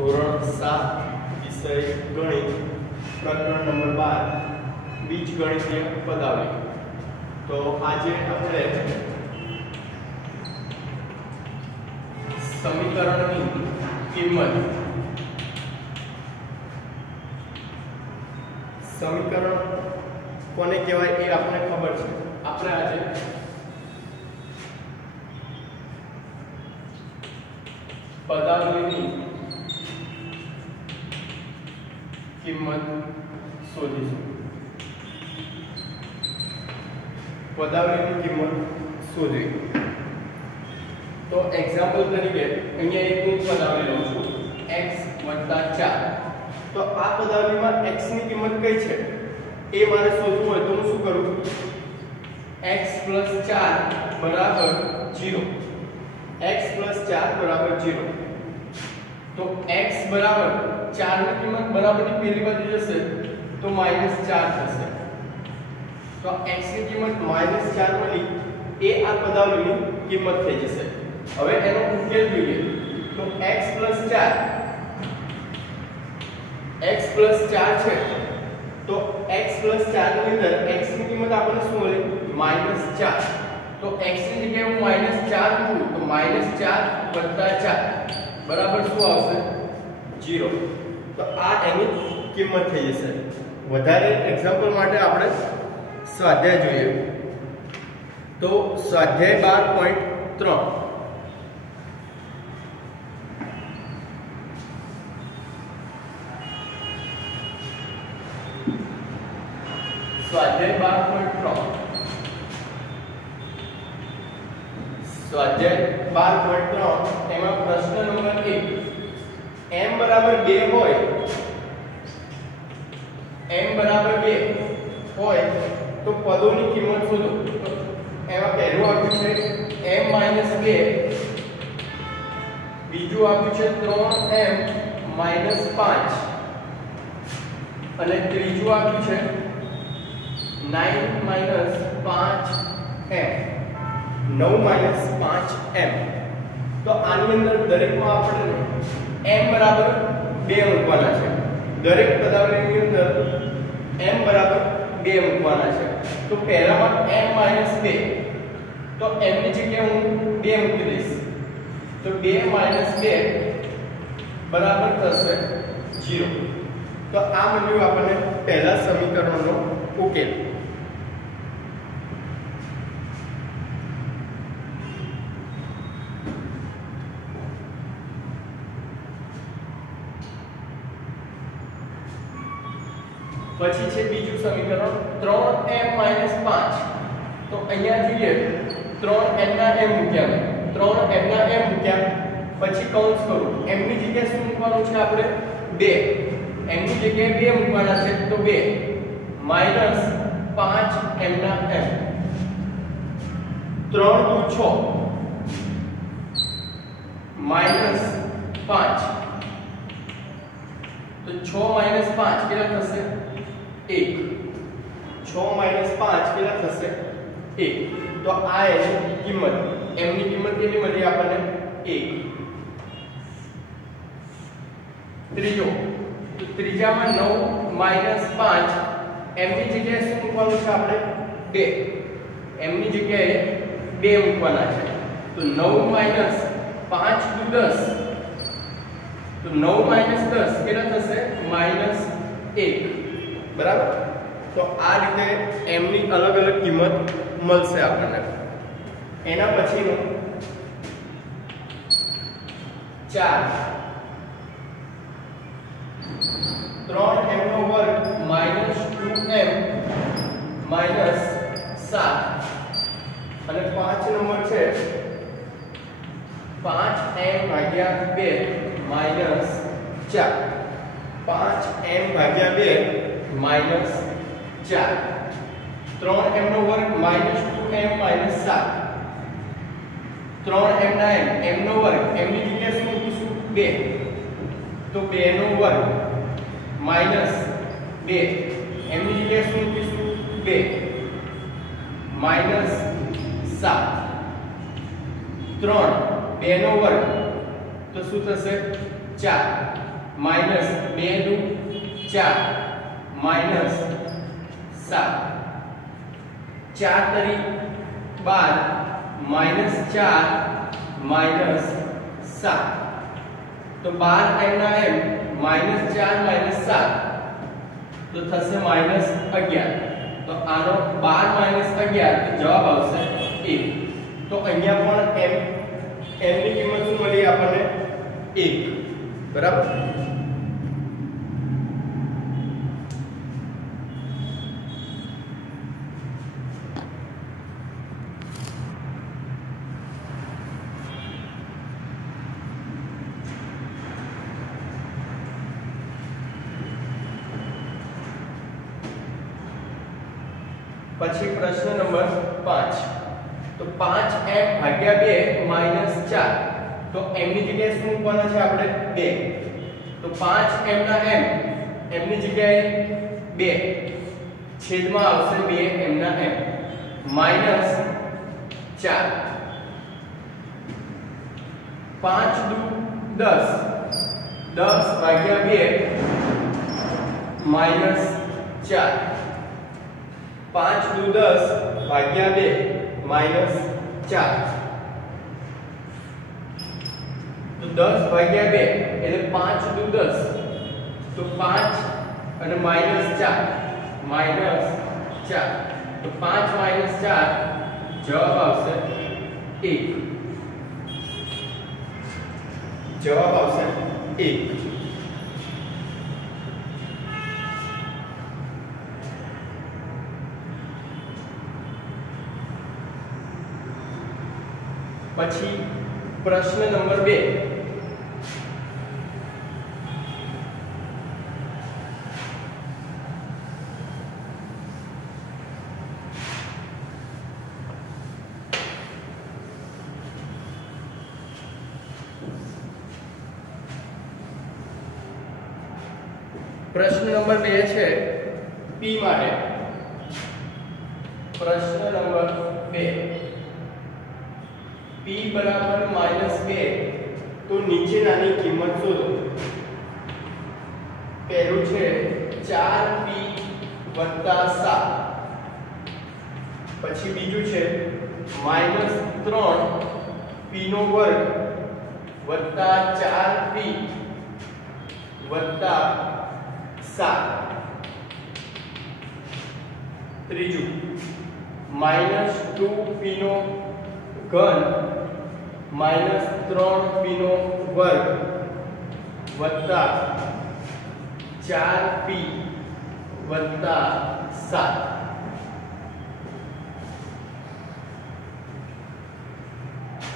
ધોરણ 7 વિષય ગણિત પ્રકરણ નંબર 12 બીજગણિતીય પદાવલી। તો આજે આપણે સમીકરણની કિંમત, સમીકરણ કોને કહેવાય એ આપણને ખબર છે। આપણે આજે પદાવલીની કિંમત શોધીશું। પદાવલીની કિંમત શોધવી તો એક્ઝામ્પલ તરીકે અહીંયા એક હું પદાવલી લઉં છું x + 4। તો આ પદાવલીમાં x ની કિંમત કઈ છે એ મારે શોધવું હોય તો હું શું કરું? x + 4 = 0। x + 4 = 0। તો x બરાબર 4 ની કિંમત બરાબરની પેલી બાજુ જશે તો -4 થશે। તો x ની કિંમત -4 મળી એ આ પદાવલીની કિંમત થઈ જશે। હવે એનો ઉકેલ જોઈએ તો x + 4 છે તો x + 4 ની અંદર x ની કિંમત આપણને શું મળી? -4। તો x ની જગ્યાએ હું -4 મૂકું તો -4 + 4 બરાબર શું આવશે? 0। તો આ એની કિંમત થઈ જશે। વધારે એક્ઝામ્પલ માટે આપણે સ્વાધ્યાય જોઈએ તો સ્વાધ્યાય 12.3 સ્વાધ્યાય 12.3 એમાં પ્રશ્ન નંબર 1 m બરાબર 2 હોય, m બરાબર 2 હોય તો પદોની કિંમત શોધો। તો એમાં પહેલું આપ્યું છે m - 2, બીજું આપ્યું છે 3m - 5 અને ત્રીજું આપ્યું છે 9 - 5m 9 - 5m। તો આની અંદર દરેકમાં આપણે m બરાબર 2 મૂકવાના છે। દરેક પદાવલીની અંદર m બરાબર 2 મૂકવાના છે। તો પહેલામાં m - 2 તો m ની જગ્યાએ હું 2 મૂકી દઈશ તો 2 - 2 બરાબર થશે 0। તો આ મળ્યું આપણને પહેલા સમીકરણનો ઉકેલ। પછી છે બીજું સમીકરણ 3m - 5। તો અહીંયા જોઈએ 3m ના m મૂક્યા, 3m ના m મૂક્યા પછી કૌંસ કરું, m ની જગ્યાએ શું મૂકવાનું છે આપણે? 2। m ની જગ્યાએ 2 મૂકવાના છે તો 2 - 5m ના m 3 × 6 -5 તો 6 - 5 કેટલા થશે? 1। 6 - 5 કેટલા થશે? 1। તો આ એની કિંમત, m ની કિંમત કેટલી મળી આપણને? 1। ત્રીજો, તો ત્રીજામાં 9 - 5 m ની જગ્યાએ શું મૂકવાનું છે આપણે? 2। m ની જગ્યાએ 2 મૂકવાના છે તો 9 - 5 × 10 તો 9 - 10 કેટલા થશે? -1। બરાબર। તો આ રીતે m ની અલગ અલગ કિંમત મળશે આપણને। એના પછીનું 4 3m² - 2m - 7 અને 5 નંબર છે 5m/2 - 4 5m/2 - 4 3m² - 2m - 7 3m ના m નો વર્ગ, m ની જગ્યાએ શું મૂકીશું? 2 તો 2 નો વર્ગ -2 m ની જગ્યાએ શું મૂકીશું? 2 -7 3 2 નો વર્ગ તો શું થશે? 4 માઇનસ 2 દુ 4 માઇનસ 7 4 તરી 12 માઇનસ 4 માઇનસ 7 તો 12 m ના m માઇનસ 4 માઇનસ 7 તો થશે માઇનસ 11 તો આનો 12 માઇનસ 11 તો જવાબ આવશે 1 તો અહીંયા પણ m ની કિંમત શું મળી આપણને 1 બરાબર પછી પ્રશ્ન નંબર 5 તો 5m ભાગ્યા 2 માઈનસ 4 તો m ની જગ્યાએ શું મૂકવાના છે આપણે 2 તો 5m ના m ની જગ્યાએ 2 છેદમાં આવશે 2m ના m માઈનસ 4 5 દુ 10 10 ભાગ્યા 2 માઈનસ 4 5 દુ 10 ભાગ્યા 2 માઈનસ 4 તો 10 ભાગ્યા 2 એટલે 5 દુ 10 તો 5 અને માઈનસ 4 માઈનસ 4 તો 5 માઈનસ 4 જવાબ આવશે 1 જવાબ આવશે 1 પછી પ્રશ્ન નંબર 2 પ્રશ્ન નંબર 2 છે p માટે પ્રશ્ન નંબર 2 p બરાબર -2 તો નીચેનાની કિંમત શોધો પહેલું છે 4p + 7 પછી બીજું છે -3p નો વર્ગ + 4p + 7 ત્રીજું -2p નો ઘન -3p નો વર્ગ + 4p + 7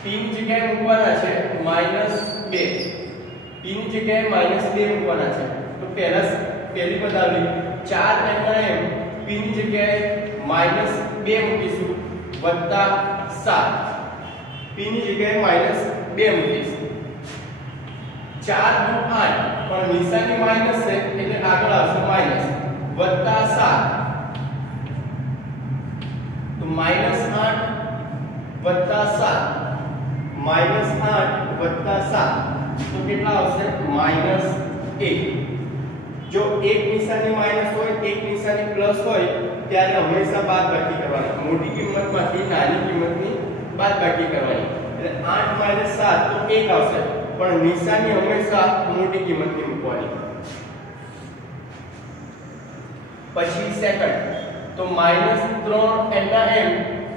p ની જગ્યાએ મૂકવાના છે -2 p ની જગ્યાએ -2 મૂકવાના છે તો પહેલી પદાવલી 4m p ની જગ્યાએ -2 મૂકીશું + 7 p ની જગ્યાએ -2 મૂકીશું 4 દુ 8 પણ નિશાની માઈનસ છે એટલે આગળ આવશે માઈનસ + 7 તો -8 + 7 -8 + 7 તો કેટલા આવશે -1 જો એક નિશાની માઈનસ હોય એક નિશાની પ્લસ હોય ત્યારે હંમેશા બાદબાકી કરવાની મોટી કિંમતમાંથી નાની કિંમતની બાદબાકી કરવાની એટલે 8 - 7 તો 1 આવશે પણ નિશાની હંમેશા મોટી કિંમતની મૂકવાની પછી સેકન્ડ તો -3m ના m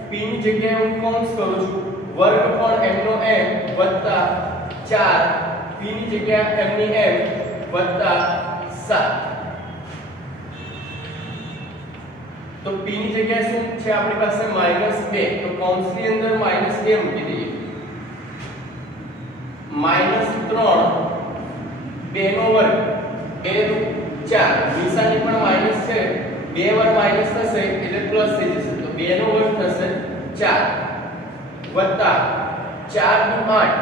p ની જગ્યાએ હું કૌંસ કરું છું વર્ગ પણ m નો m + 4 p ની જગ્યાએ m ની m + 7 તો p ની જગ્યાએ શું છે આપણી પાસે -2 તો કૌંસની અંદર -2 મૂકી દઈએ -3 2 નો વર્ગ 2 4 નિશાની પણ માઈનસ છે 2 વાર માઈનસ થશે એટલે પ્લસ થઈ જશે તો 2 નો વર્ગ થશે 4 વત્તા 4 દુ 8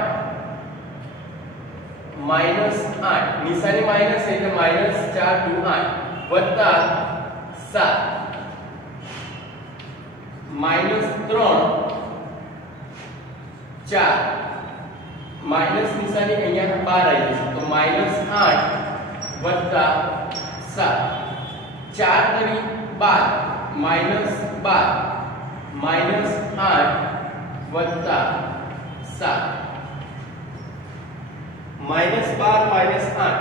-8 નિશાની માઈનસ છે એટલે -4 દુ 8 વત્તા 7 -3 4 માઈનસ નિશાની અહીંયા બહાર આવી જશે તો -8 વત્તા 7 4 તરી 12 -12 -8 વત્તા 7 -12 -8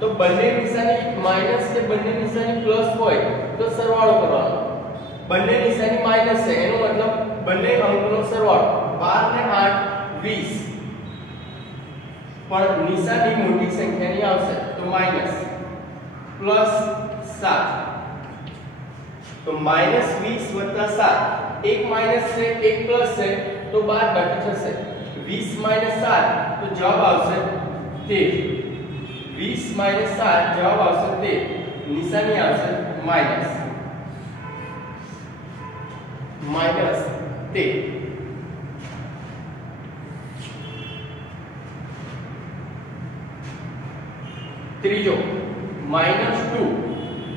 તો બંને નિશાની માઈનસ છે બંને નિશાની પ્લસ હોય તો સરવાળો કરવાનો બંને નિશાની માઈનસ છે એનો મતલબ બંને અંકનો સરવાળો 12 ને 8 20 પણ નિશાની મોટી સંખ્યાની આવશે તો માઈનસ પ્લસ 7 તો -20 વત્તા 7 એક માઈનસ છે એક પ્લસ છે તો બાદ બાકી થશે 20 - 7 તો જવાબ આવશે 13 20 - 7 જવાબ આવશે 13 નિશાની આવશે માઈનસ -13 ત્રીજો -2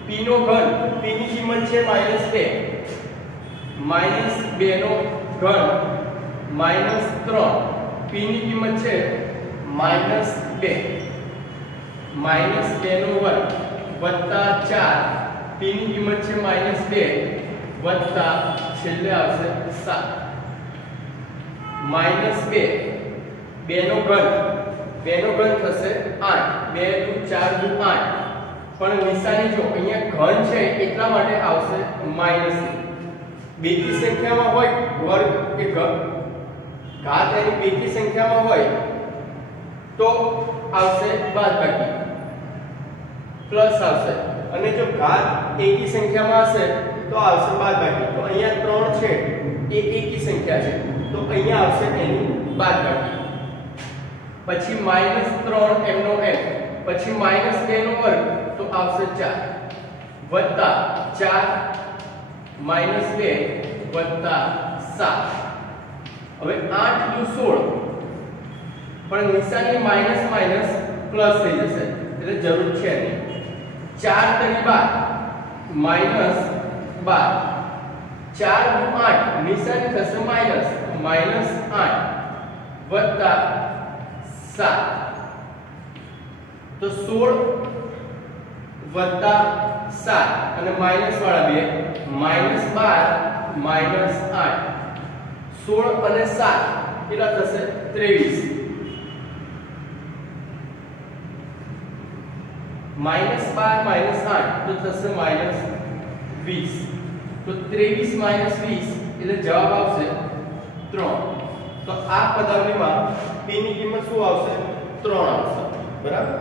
p નો ઘન p ની કિંમત છે -2 -2 નો ઘન -3 p ની કિંમત છે -2 -2 નો વર્ગ વત્તા 4 p ની કિંમત છે -2 વત્તા છેલ્લે આવશે 7 -2 2 નો ઘન 2 નો ઘન થશે 8 2 * 4 * 8 પણ નિશાની જો અહીંયા ઘન છે એટલા માટે આવશે માઈનસ બેકી સંખ્યામાં હોય વર્ગ કે ઘાત એની બેકી સંખ્યામાં હોય તો આવશે બાદબાકી પ્લસ આવશે અને જો ઘાત એકી સંખ્યામાં હશે તો આવશે બાદબાકી તો અહીંયા 3 છે એ એકી સંખ્યા છે તો અહીંયા આવશે એની બાદબાકી પછી -3 m નો m પછી -2 નો વર્ગ તો આવશે 4 વત્તા 4 -2 વત્તા 7 હવે 8 * 16 પણ નિશાની માઈનસ માઈનસ પ્લસ થઈ જશે એટલે જરૂર છે નહીં 4 તરી 12 -12 4 * 8 નિશાની થશે માઈનસ -8 વત્તા 7 તો 16 વત્તા 7 અને માઈનસ વાળા બે -12 -8 16 અને 7 કેટલા થશે 23 -12 -8 તો થશે -20 તો 23 - 20 એટલે જવાબ આવશે 3 તો આ પદાવલીમાં p ની કિંમત શું આવશે 3 આવશે બરાબર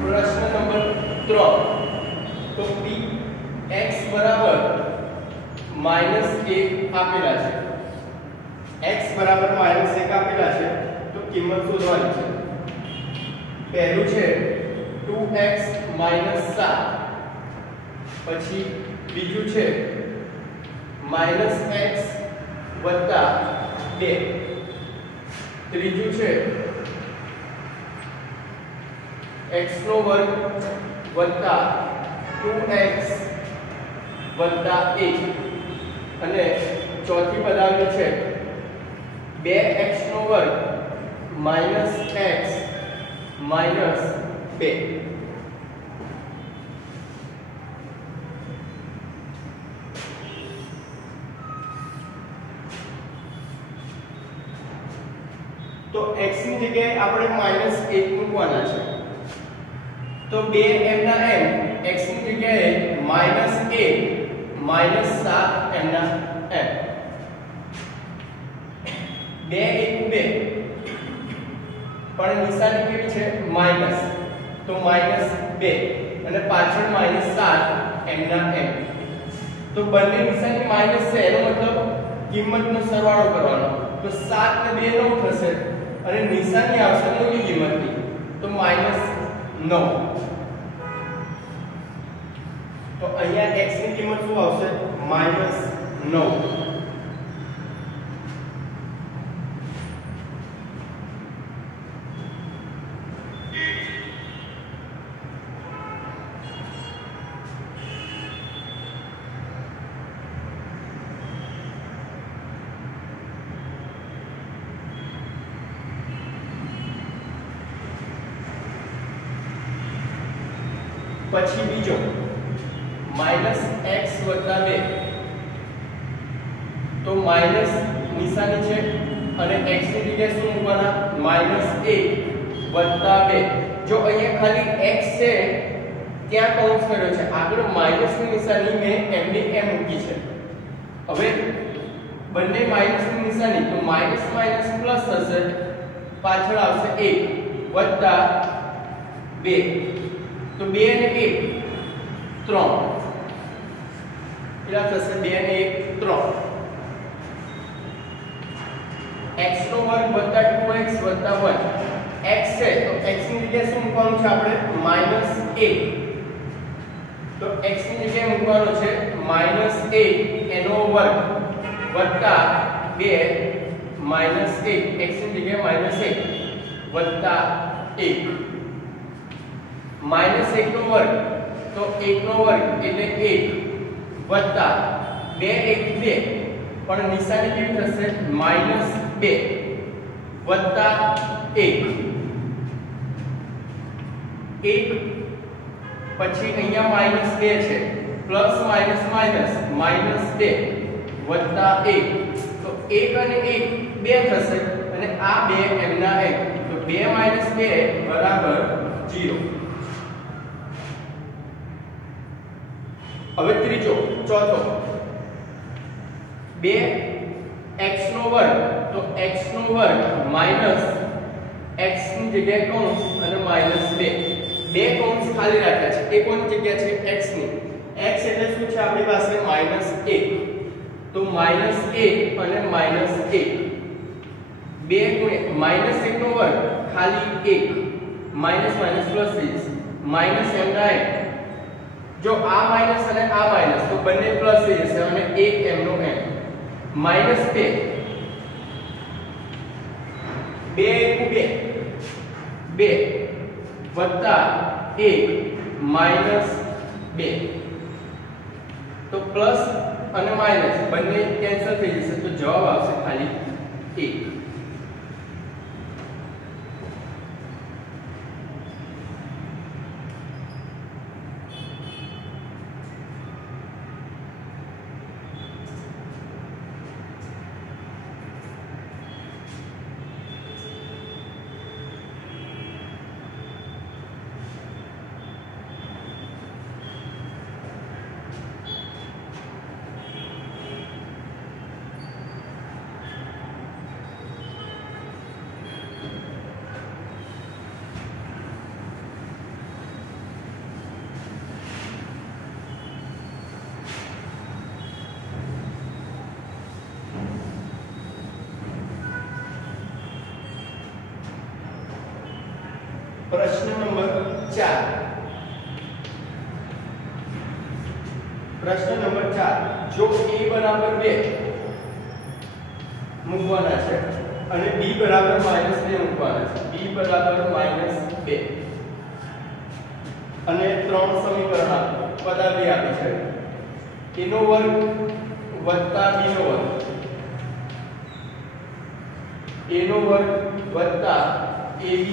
प्रश्न नंबर 3 तो p x बराबर -1 આપેલા છે x બરાબર -1 આપેલા છે તો કિંમત શોધવાની છે પહેલું છે 2x - 7 પછી બીજું છે -x વત્તા 2 ત્રીજું છે x નો વર્ગ વત્તા 2x વત્તા 1 અને ચોથી પદાવલી છે 2x નો વર્ગ માઈનસ x માઈનસ 2 તો x ની જગ્યાએ આપણે -1 મૂકવાના છે તો 2m ના m x ની જગ્યાએ -1 -7m ના m 2 * 2 પણ નિશાની કેવી છે માઈનસ તો -2 અને પાછળ -7 m ના m. તો બંને નિશાની માઈનસ છે એનો મતલબ કિંમતનો સરવાળો કરવાનો. તો 7 ને 2 9 થશે અને નિશાની આવશે મૂલ્ય કિંમતની તો -9. તો અહીંયા x ની કિંમત શું આવશે? -9. પછી બીજો -x + 2. તો માઈનસ નિશાની છે અને x ની જગ્યાએ શું મૂકવાના? -1 + 2. જો અહીંયા ખાલી x છે ત્યાં કૌંસ કર્યો છે, આગળ માઈનસ ની નિશાની મેં m ની m મૂકી છે. હવે બંને માઈનસ ની નિશાની તો માઈનસ માઈનસ પ્લસ થશે, પાછળ આવશે 1 + 2. તો 2 અને 1 3. કેટલા થશે? 2 અને 1 3. x નો વર્ગ વત્તા 2x વત્તા 1. x છે તો x ની જગ્યાએ શું મૂકવાનું છે આપણે? -1. તો x ની જગ્યાએ મૂકવાનો છે -1 એનો વર્ગ વત્તા 2 -1. x ની જગ્યાએ -1 વત્તા 1. -1 નો વર્ગ તો 1 નો વર્ગ એટલે 1 વત્તા 2 1 2 પણ નિશાની કેવી થશે? -2 વત્તા 1 પછી અહીંયા -2 છે પ્લસ માઈનસ માઈનસ -2 વત્તા 1 તો 1 અને 1 2 થશે અને આ 2 એમના એમ તો 2 - 2 બરાબર 0. હવે ત્રીજો ચોથો 2x નો વર્ગ તો x નો વર્ગ માઈનસ x ની જગ્યાએ કૌંસ અને -2 બે કૌંસ ખાલી રાખ્યા છે. એ કોની જગ્યા છે? x ની. x એટલે શું છે આપણી પાસે? -1. તો -1 અને -1 બે ગુણ્યા -1 નો વર્ગ ખાલી 1 માઈનસ માઈનસ પ્લસ થઈ જશે -m/n. જો આ માઈનસ અને આ માઈનસ તો બંને પ્લસ થઈ જશે અને 1 m નો m -2 2 2 વત્તા 1 -2 તો પ્લસ અને માઈનસ બંને કેન્સલ થઈ જશે તો જવાબ આવશે ખાલી 1. प्रश्न नंबर 4. प्रश्न नंबर 4 जो a बराबर 2 મૂકવાના છે અને b બરાબર -2 મૂકવાના છે. b બરાબર -2 અને ત્રણ સમીકરણ પદાવલી આપી છે. a નો વર્ગ વત્તા b નો વર્ગ, a નો વર્ગ વત્તા ab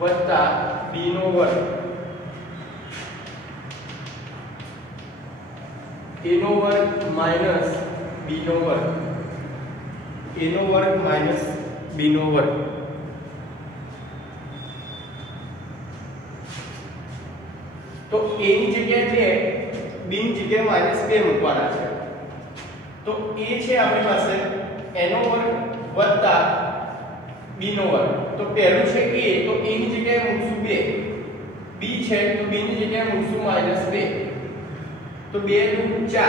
વત્તા b નો વર્ગ, a નો વર્ગ માઈનસ b નો વર્ગ, a નો વર્ગ માઈનસ b નો વર્ગ. તો a ની જગ્યાએ 2 b ની જગ્યાએ -2 મૂકવાના છે. તો a છે આપણી પાસે a નો વર્ગ વત્તા b નો વર્ગ. તો પહેલું છે a તો a ની જગ્યાએ મૂકશું 2, b છે તો b ની જગ્યાએ મૂકશું -2 તો 2 * 4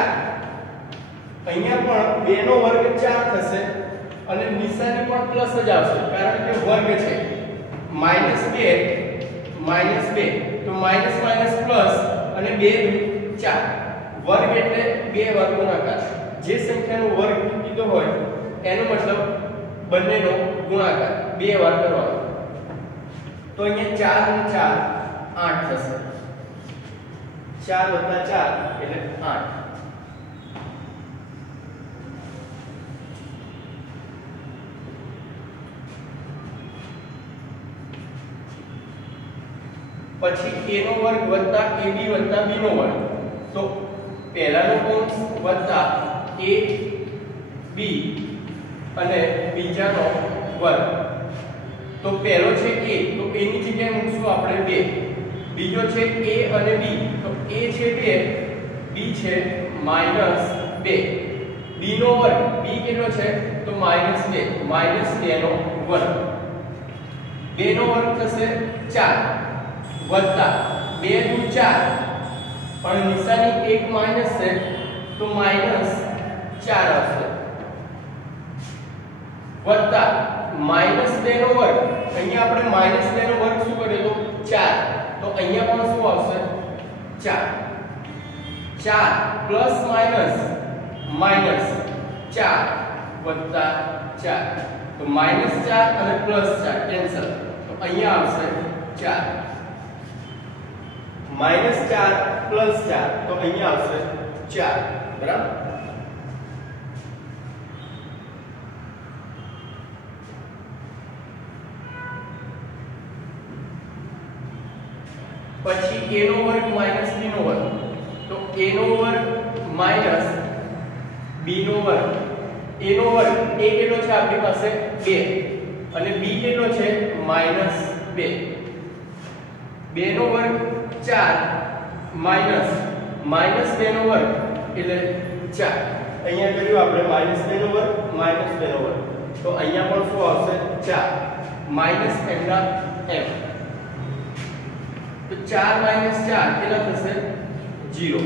અહીંયા પણ 2 નો વર્ગ 4 થશે અને નિશાની પણ પ્લસ જ આવશે કારણ કે વર્ગ છે -2 તો માઈનસ માઈનસ પ્લસ અને 2 * 4 વર્ગ એટલે 2 વર્ગ ગુણાકાર જે સંખ્યાનો વર્ગ કીધો હોય એનો મતલબ બંનેનો ગુણાકાર 2 વાર કરવાનો તો અહીંયા 4 * 4 8 થશે 4 + 4 એટલે 8 પછી a નો વર્ગ વત્તા ab વત્તા b નો વર્ગ તો પહેલાનો કૌંસ વત્તા a b અને બીજાનો વર્ગ તો પહેલો છે a તો a ની જગ્યાએ મૂકશું આપણે 2 બીજો છે a અને b તો a છે 2 b છે -2 b નો વર્ગ b કેટલો છે તો -2 -2 નો વર્ગ 2 નો વર્ગ થશે 4 વત્તા 2 * 4 પણ નિશાની એક માઈનસ છે તો -4 આવશે વત્તા -2 નો વર્ગ અહીંયા આપણે -2 નો વર્ગ શું કર્યો તો 4 તો અહીંયા પણ શું આવશે 4 પ્લસ માઈનસ -4 વત્તા 4 તો -4 અને +4 કેન્સલ તો અહીંયા આવશે 4 -4 + 4 તો અહીંયા આવશે 4 બરાબર પછી a નો વર્ગ - b નો વર્ગ તો a નો વર્ગ માઈનસ b નો વર્ગ a નો વર્ગ a કેટલો છે આપણી પાસે 2 અને b કેટલો છે -2 2 નો વર્ગ 4 માઈનસ -2 નો વર્ગ એટલે 4 અહીંયા કર્યું આપણે -2 નો વર્ગ -2 નો વર્ગ તો અહીંયા પણ શું આવશે 4 માઈનસ એમના m તો 4 - 4 કેટલા થશે 0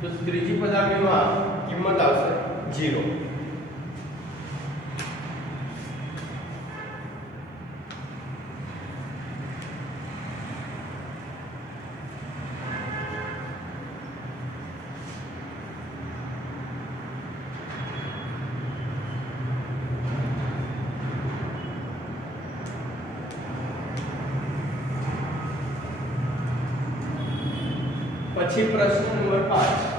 તો ત્રીજી પદાવલીમાં કિંમત આવશે 0 પછી પ્રશ્ન નંબર 5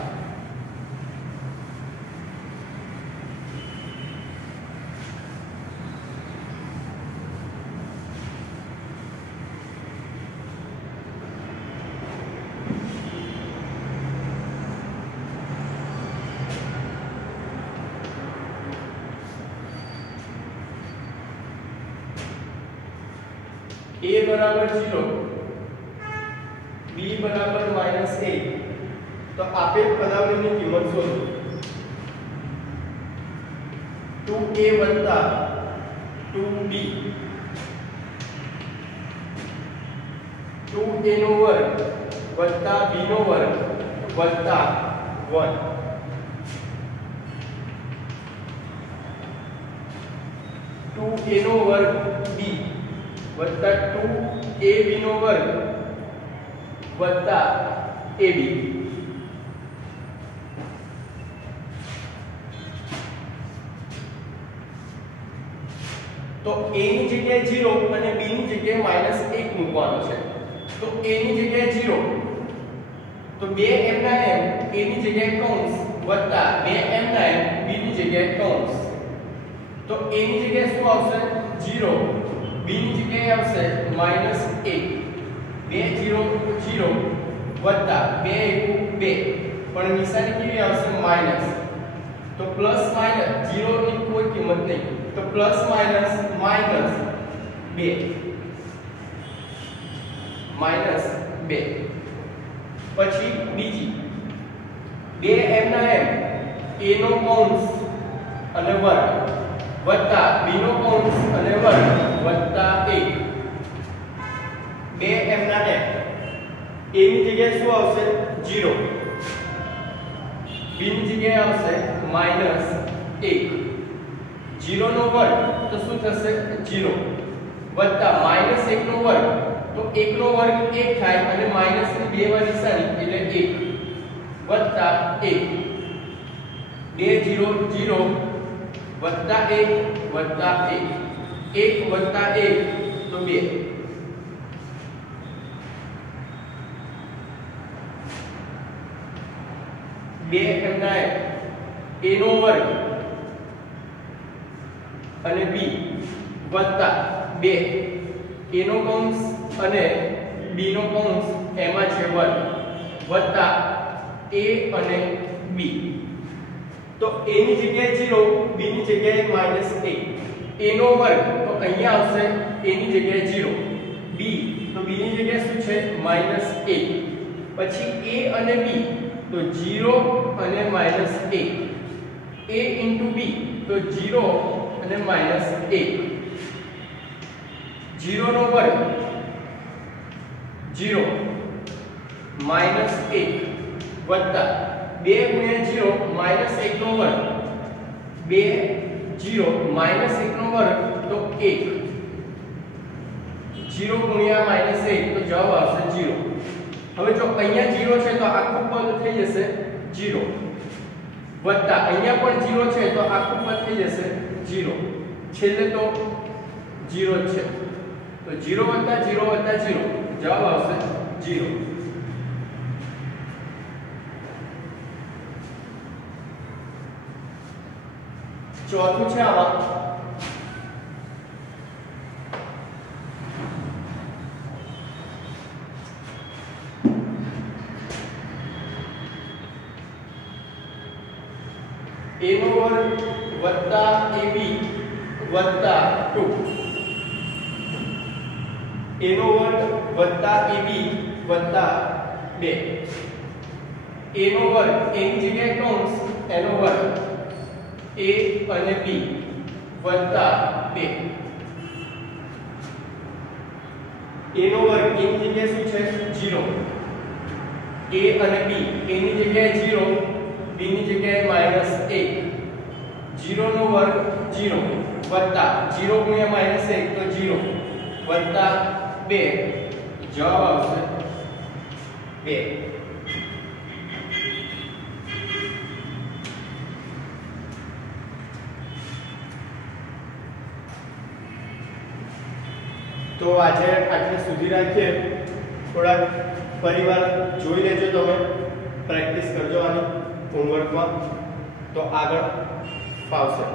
a બરાબર 0 b બરાબર -1 તો આપેલ પદાવલીની કિંમત શોધો 2a + 2b 2a નો વર્ગ વત્તા b નો વર્ગ વત્તા 1 2a નો વર્ગ b વત્તા 2ab નો વર્ગ વત્તા ab તો a ની જગ્યાએ 0 અને b ની જગ્યાએ -1 મૂકવાનો છે તો a ની જગ્યાએ 0 તો 2m ના m a ની જગ્યાએ કૌંસ વત્તા 2m ના m b ની જગ્યાએ કૌંસ તો a ની જગ્યાએ શું આવશે 0 b ની જગ્યાએ આવશે -1 2 0 0 વત્તા 2 1 2 પણ નિશાની કેવી આવશે માઈનસ તો પ્લસ માઈનસ 0 ની કોઈ કિંમત નહીં તો પ્લસ માઈનસ -2 પછી બીજી 2m ના m a નો કૌંસ અને વર્ગ વત્તા b નો કૌંસ અને વર્ગ વત્તા 1 2m ના m a ની જગ્યાએ શું આવશે 0 b ની જગ્યાએ આવશે -1 0 નો વર્ગ તો શું થશે 0 વત્તા -1 નો વર્ગ તો 1 નો વર્ગ 1 થાય અને માઈનસ ની બે વાર નિશાની એટલે 1 વત્તા 1 2 0 0 વત્તા 1 વત્તા 1 1 વત્તા 1 તો 2 એમના a નો વર્ગ અને b વત્તા 2 a નો કૌંસ અને b નો કૌંસ એમાં છે વર્ગ વત્તા a અને b તો a ની જગ્યાએ 0 b ની જગ્યાએ -1 a નો વર્ગ તો અહીંયા આવશે a ની જગ્યાએ 0 b તો b ની જગ્યાએ શું છે -1 પછી a અને b તો 0 અને -1 a into b તો 0 અને -1 0 નો વર્ગ 0 -1 વત્તા 2 ગુણ્યા 0 -1 નો વર્ગ 2 0 -1 નો વર્ગ તો 1 0 ગુણ્યા -1 તો જવાબ આવશે 0 હવે જો અહીંયા 0 છે તો આખું પદ થઈ જશે 0 વત્તા અહીંયા પણ 0 છે તો આખું પદ થઈ જશે 0 છેલ્લે તો 0 છે તો 0 વત્તા 0 વત્તા 0 જવાબ આવશે 0 ચોથું છે આમાં a નો વર્ગ વત્તા ab વત્તા 2 a નો વર્ગ વત્તા ab વત્તા 2 a નો વર્ગ a ની જગ્યાએ કૌંસ એનો વર્ગ a અને b વત્તા 2 a નો વર્ગ a ની જગ્યાએ શું છે 0 a અને b a ની જગ્યાએ 0 b ની જગ્યાએ -1 0 નો વર્ગ 0 વત્તા 0 ગુણ્યા -1 તો 0 વત્તા 2 જવાબ આવશે 2 તો આજે આટલે સુધી રાખીએ થોડા ફરીવાર જોઈ લેજો તમે પ્રેક્ટિસ કરજો આની હોમવર્કમાં તો આગળ ફાવશે